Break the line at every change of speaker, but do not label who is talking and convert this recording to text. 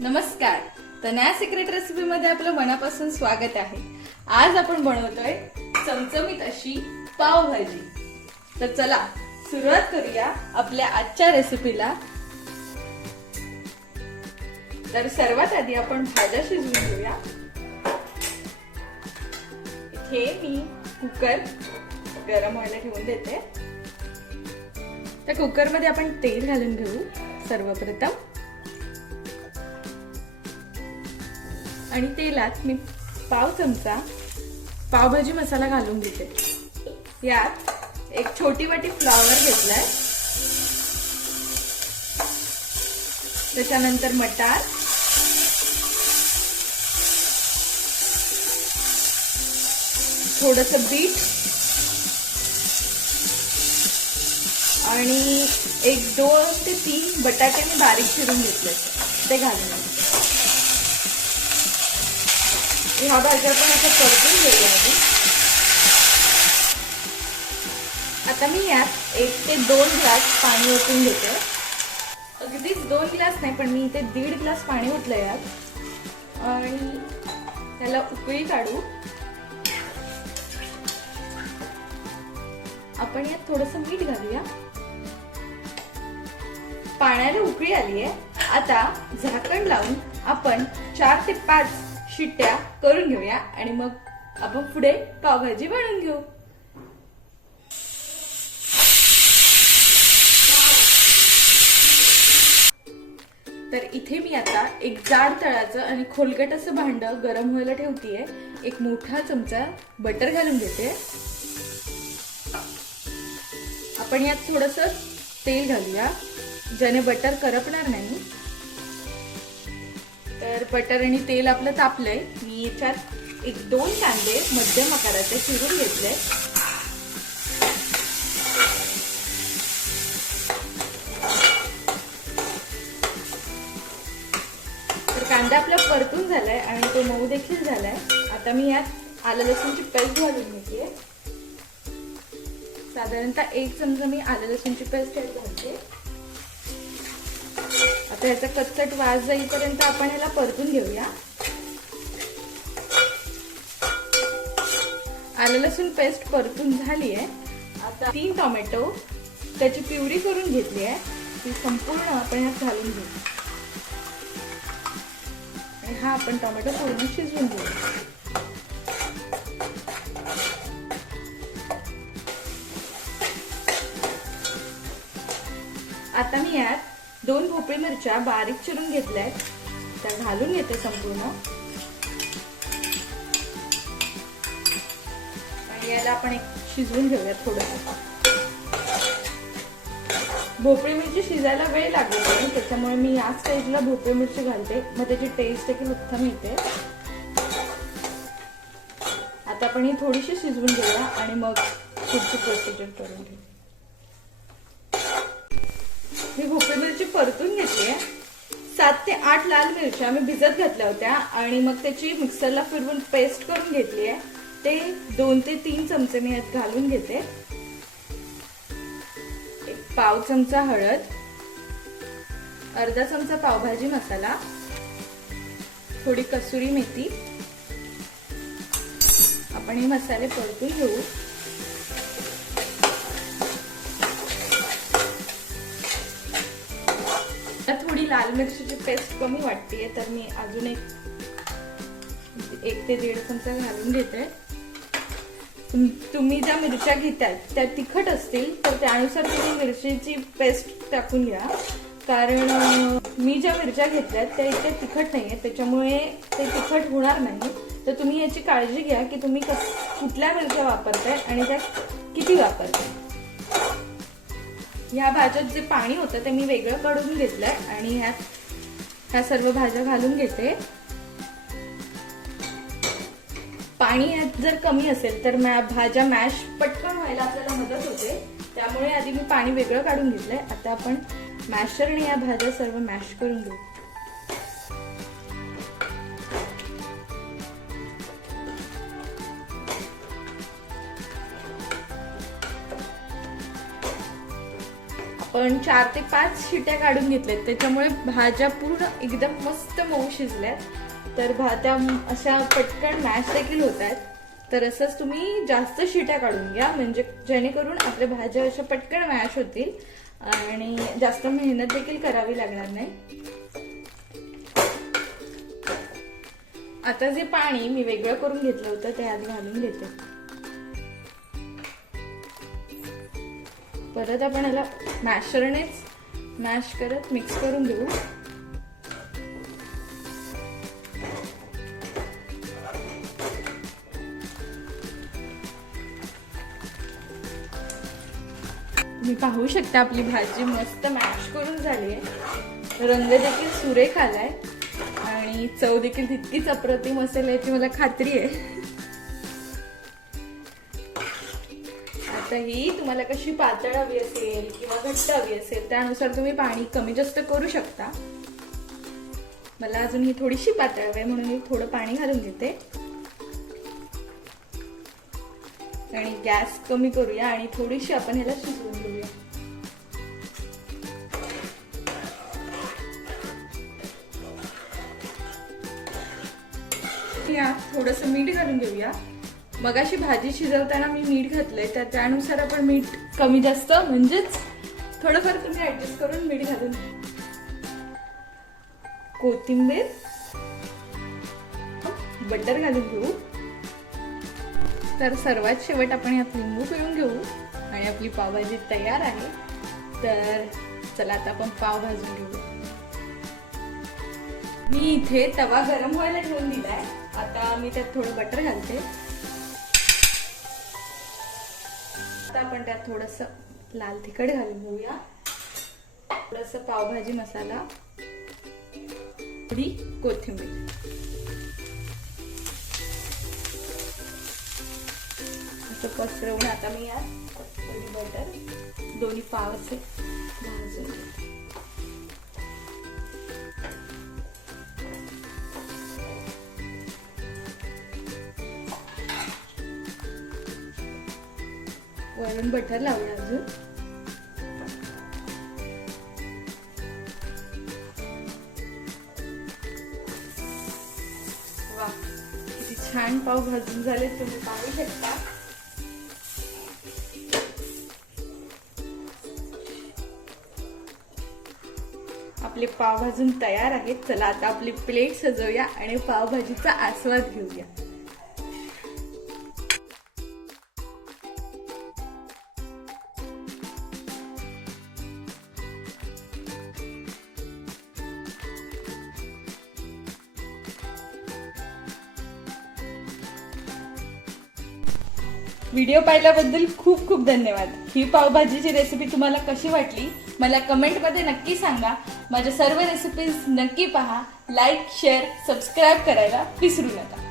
नमस्कार. Tanaya secret recipe मध्ये आपलं मनापासून स्वागत आहे. आज आपण बनवतोय चमचमीत अशी पावभाजी तर चला सुरुवात करूया आपल्या आजच्या रेसिपीला तर सर्वात आधी आपण भाज्या शिजवून घेऊया. इथे मी कुकर गरम व्हायला ठेवून देते. त्या कुकरमध्ये आपण तेल घालून घेऊ सर्वप्रथम. आणि तेलात मी पाव चमचा पावभाजी मसाला घालून घेते. यात एक छोटी वाटी फ्लॉवर घेतलाय. त्याच्यानंतर मटार. थोडस बीट. आणि एक दोन ते तीन बटाटे मी बारीक चिरून घेतले ते घालून. ह्या भाज्या पण आता परतून घेऊया आधी. आता मी यात एक ते दोन ग्लास पाणी ओतून घेते. अगदीच दोन ग्लास नाही पण मी इथे दीड ग्लास पाणी ओतलं यात. आणि त्याला उकळी काढू. आपण यात थोडस मीठ घालूया. पाण्याला उकळी आली आहे आता झाकण लावून आपण चार ते पाच शिट्ट्या करून घेऊया आणि मग आपण पुढे पावभाजी बनवून घेऊ. तर इथे मी आता एक जाड तळाचं आणि खोलगट असं भांड गरम व्हायला ठेवतीये. एक मोठा चमचा बटर घालून घेते. आपण यात थोडस तेल घालूया. ज्याने बटर करपणार नाही. तर बटर आणि तेल आपलं तापलं आहे मी याच्यात एक दोन कांदे मध्यम आकाराचे चिरून घेतले तर कांदा आपला परतून झालाय आणि तो मऊ देखील झालाय. आता मी यात आलं लसूणची पेस्ट घालून घेते. साधारणतः एक चमचा मी आलं लसूणची पेस्ट घालते. तर ह्याचा कच्चट वास जाईपर्यंत आपण ह्याला परतून घेऊया. आलं लसूण पेस्ट परतून झाली आहे आता तीन टोमॅटो त्याची प्युरी करून घेतली आहे ती संपूर्ण आपण ह्यात घालून घेऊ. आणि हा आपण टोमॅटो पूर्ण शिजवून घेऊ. आता मी यात दोन भोपळी मिरच्या बारीक चिरून घेतल्या आहेत त्या घालून घेते संपूर्ण. आणि याला आपण एक शिजवून घेऊया थोडं भोपळी मिरची शिजायला वेळ लागेल त्याच्यामुळे मी या स्टेजला भोपळी मिरची घालते. मग त्याची टेस्ट देखील उत्तम येते. आता आपण ही थोडीशी शिजवून घेऊया आणि मग पुढची प्रोसिजर करून घेऊ मी भोपळी मिरची परतून घेते. सात ते आठ लाल मिरच्या मी भिजत घातल्या होत्या आणि मग त्याची मिक्सरला फिरवून पेस्ट करून घेतली आहे. ते दोन ते तीन चमचे मी यात घालून घेते. एक पाव चमचा हळद अर्धा चमचा पावभाजी मसाला थोडी कसुरी मेथी. आपण हे मसाले परतून घेऊ. लाल मिरचीची पेस्ट कमी वाटतेय तर मी अजून एक एक ते दीड चमचा घालून घेते. तुम्ही ज्या मिरच्या घेताय त्या तिखट असतील तर त्यानुसार तुम्ही मिरचीची पेस्ट टाकून घ्या. कारण मी ज्या मिरच्या घेतल्यात त्या इतक्या तिखट नाही आहेत त्याच्यामुळे ते तिखट होणार नाही. तर तुम्ही याची काळजी घ्या की तुम्ही कस कुठल्या मिरच्या वापरताय आणि त्या किती वापरताय. ह्या भाज्यात जे पाणी होतं ते मी वेगळं काढून घेतलंय आणि ह्यात ह्या सर्व भाज्या घालून घेते. पाणी यात जर कमी असेल तर भाज्या मॅश पटकन व्हायला आपल्याला मदत होते. त्यामुळे आधी मी पाणी वेगळं काढून घेतलंय. आता आपण मॅशरने या भाज्या सर्व मॅश करून घेऊ. पण चार ते पाच शिट्या काढून घेतल्यात. त्याच्यामुळे भाज्या पूर्ण एकदम मस्त मऊ शिजल्यात. तर भाज्या अशा पटकन मॅश देखील होत आहेत तर असंच तुम्ही जास्त शिट्या काढून घ्या. म्हणजे जेणेकरून आपल्या भाज्या अशा पटकन मॅश होतील. आणि जास्त मेहनत देखील करावी लागणार नाही. आता जे पाणी मी वेगळं करून घेतलं होतं ते आधी घालून घेते. परत आपण याला मॅशरनेच मॅश करत मिक्स करून घेऊ तुम्ही पाहू शकता आपली भाजी मस्त मॅश करून झाली आहे. रंग देखील सुरेख आलाय. आणि चव देखील तितकीच अप्रतिम असेल याची मला खात्री आहे. आता ही तुम्हाला कशी पातळ हवी असेल किंवा घट्ट हवी असेल त्यानुसार तुम्ही पाणी कमी जास्त करू शकता. मला अजून ही थोडीशी पातळ हवी आहे म्हणून मी थोडं पाणी घालून घेते. आणि गॅस कमी करूया आणि थोडीशी आपण ह्याला शिजवून घेऊया. थोडस थोडंसं मीठ घालून घेऊया. मगाशी भाजी शिजवताना मी मीठ घातलंय तर त्यानुसार आपण मीठ कमी जास्त म्हणजेच थोडंफार तुम्ही ऍडजस्ट करून मीठ घालून कोथिंबीर बटर घालून घेऊ. तर सर्वात शेवट आपण यात लिंबू पिळून घेऊ आणि आपली पावभाजी तयार आहे. तर चला आता आपण पाव भाजून घेऊ. मी इथे तवा गरम व्हायला ठेवून दिलाय. आता मी त्यात थोडं बटर घालते. आपण त्यात थोडस लाल तिखट घालून घेऊया. थोडस पावभाजी मसाला थोडी कोथिंबीर. असं पसरवून आता मी यात थोडी बटर दोन्ही पाव असे भाजून वरून बटर लावूया अजून. वा किती छान पाव भाजून झाले तुम्ही पाहू शकता. आपले पाव भाजून तयार आहेत चला आता आपली प्लेट सजवूया आणि पावभाजीचा आस्वाद घेऊया. व्हिडिओ पाहिल्याबद्दल खूप खूप धन्यवाद. ही पावभाजीची रेसिपी तुम्हाला कशी वाटली मला कमेंटमध्ये नक्की सांगा. माझ्या सर्व रेसिपीज नक्की पहा. लाईक शेअर सबस्क्राईब करायला विसरू नका.